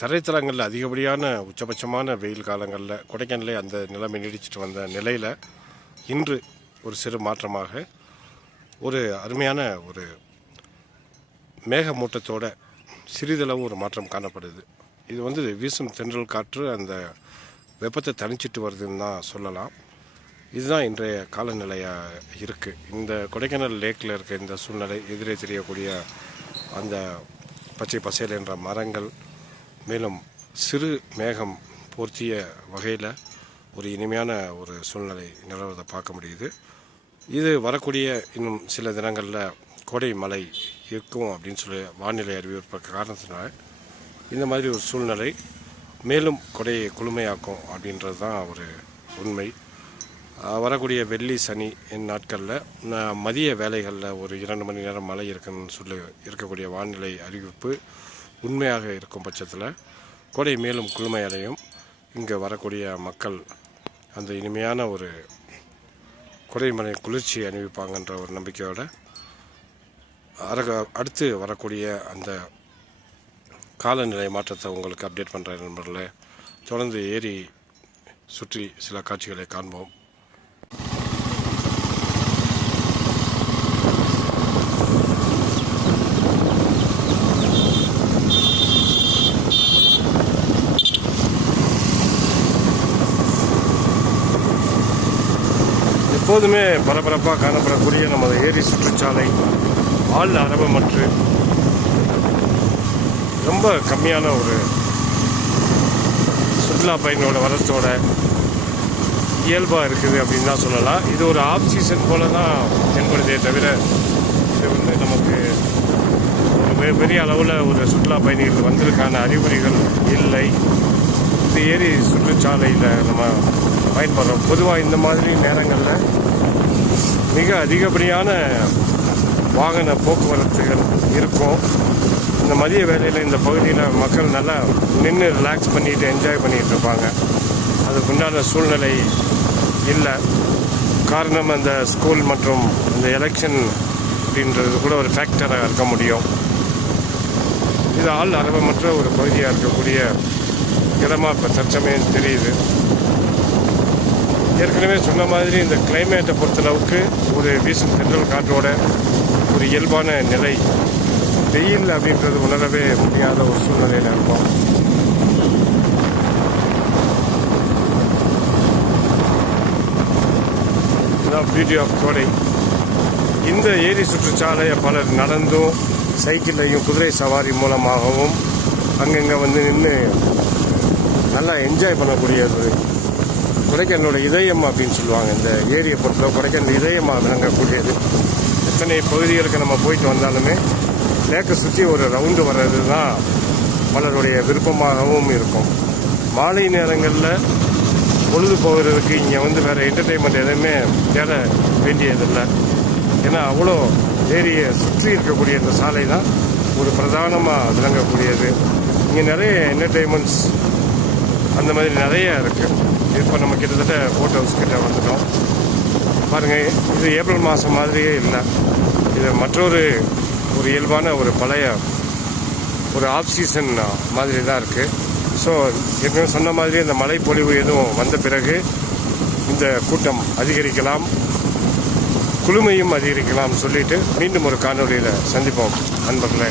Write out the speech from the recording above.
தரைத்தலங்களில் அதிகப்படியான உச்சபட்சமான வெயில் காலங்களில் கொடைக்கானலே அந்த நிலைமை நீடிச்சிட்டு வந்த நிலையில் இன்று ஒரு சிறு மாற்றமாக ஒரு அருமையான ஒரு மேகமூட்டத்தோட சிறிதளவு ஒரு மாற்றம் காணப்படுது. இது வந்து வீசும் தென்றல் காற்று அந்த வெப்பத்தை தணிச்சிட்டு வருதுன்னு தான் சொல்லலாம். இதுதான் இன்றைய காலநிலையாக இருக்குது இந்த கொடைக்கானல் லேக்கில் இருக்க இந்த சூழ்நிலை எதிரே தெரியக்கூடிய அந்த பச்சை பசேல் என்ற மரங்கள் மேலும் சிறு மேகம் போர்த்திய வகையில் ஒரு இனிமையான ஒரு சூழ்நிலை நிலவதை பார்க்க முடியுது. இது வரக்கூடிய இன்னும் சில தினங்களில் கோடை மழை இருக்கும் அப்படின்னு சொல்லி வானிலை அறிவிப்பு காரணத்தினால் இந்த மாதிரி ஒரு சூழ்நிலை மேலும் கொடையை குளுமையாக்கும் அப்படின்றது தான் ஒரு உண்மை. வரக்கூடிய வெள்ளி சனி நாட்களில் மதிய வேலைகளில் ஒரு இரண்டு மணி நேரம் மழை இருக்குன்னு சொல்லி இருக்கக்கூடிய வானிலை அறிவிப்பு உண்மையாக இருக்கும் பட்சத்தில் கோடை மேலும் குளுமையடையும். இங்கே வரக்கூடிய மக்கள் அந்த இனிமையான ஒரு கொடைமலை குளிர்ச்சி அணிவிப்பாங்கன்ற ஒரு நம்பிக்கையோடு அரக அடுத்து வரக்கூடிய அந்த காலநிலை மாற்றத்தை உங்களுக்கு அப்டேட் பண்ணுற நண்பர்களே. தொடர்ந்து ஏறி சுற்றி சில காட்சிகளை காண்போம். எப்போதுமே பரபரப்பாக காணப்படக்கூடிய நமது ஏரி சுற்றுச்சாலை ஆள் அரபமற்று ரொம்ப கம்மியான ஒரு சுற்றுலா பயணியோட வரத்தோட இயல்பாக இருக்குது அப்படின்னு தான் சொல்லலாம். இது ஒரு ஆஃப் சீசன் போல தான் தென்படுதே தவிர இது வந்து நமக்கு ஒரு பெ- பெரிய அளவில் ஒரு சுற்றுலா பயணிகள் வந்ததுக்கான அறிகுறிகள் இல்லை. இந்த ஏரி சுற்றுச்சாலையில் நம்ம பயன்படுறோம். பொதுவாக இந்த மாதிரி நேரங்களில் மிக அதிகப்படியான வாகன போக்குவரத்துகள் இருக்கும். இந்த மதிய வேலையில் இந்த பகுதியில் மக்கள் நல்லா நின்று ரிலாக்ஸ் பண்ணிட்டு என்ஜாய் பண்ணிட்டு இருப்பாங்க. அதுக்குண்டான சூழ்நிலை இல்லை. காரணம் அந்த ஸ்கூல் மற்றும் இந்த எலெக்ஷன் அப்படின்றது கூட ஒரு ஃபேக்டராக இருக்க முடியும். இது ஆள் அரவமற்ற ஒரு பகுதியாக இருக்கக்கூடிய இடமா இப்போ தற்சமயம் தெரியுது. ஏற்கனவே சொன்ன மாதிரி இந்த கிளைமேட்டை பொறுத்தளவுக்கு ஒரு வீசும் தென்றல் காற்றோட ஒரு இயல்பான நிலை. வெயில் அப்படின்றது உணரவே முடியாத ஒரு சூழ்நிலையில் இருக்கும். இதுதான் பியூட்டி ஆஃப் கோடை இந்த ஏரி சுற்றுச்சாலையை பலர் நடந்தும் சைக்கிளையும் குதிரை சவாரி மூலமாகவும் அங்கங்கே வந்து நின்று நல்லா என்ஜாய் பண்ணக்கூடியது. கொடைக்கானலோட இதயம் அப்படின்னு சொல்லுவாங்க. இந்த ஏரியை பொறுத்தவரை கொடைக்கானல் இதயமாக விளங்கக்கூடியது எத்தனை பகுதிகளுக்கு நம்ம போயிட்டு வந்தாலுமே லேக்கை சுற்றி ஒரு ரவுண்டு வர்றது தான் பலருடைய விருப்பமாகவும் இருக்கும். மாலை நேரங்களில் பொழுது போகிறதுக்கு இங்கே வந்து வேறு என்டர்டெயின்மெண்ட் எதுவுமே தேட வேண்டியதில்லை. ஏன்னா அவ்வளோ ஏரியை சுற்றி இருக்கக்கூடிய இந்த சாலை தான் ஒரு பிரதானமாக விளங்கக்கூடியது. இங்கே நிறைய என்டர்டெயின்மெண்ட்ஸ் அந்த மாதிரி நிறைய இருக்குது இப்போ நம்ம கிட்டத்தட்ட போட் ஹவுஸ் கிட்ட வந்துட்டோம். பாருங்கள் இது ஏப்ரல் மாதம் மாதிரியே இல்லை. இது மற்றொரு ஒரு இயல்பான ஒரு பழைய ஒரு ஆஃப் சீசன் மாதிரி தான் இருக்குது ஸோ ஏற்கனவே சொன்ன மாதிரி இந்த மழை பொழிவு எதுவும் வந்த பிறகு இந்த கூட்டம் அதிகரிக்கலாம் குளுமையும் அதிகரிக்கலாம் சொல்லிட்டு மீண்டும் ஒரு காணொலியில் சந்திப்போம். நண்பர்களே.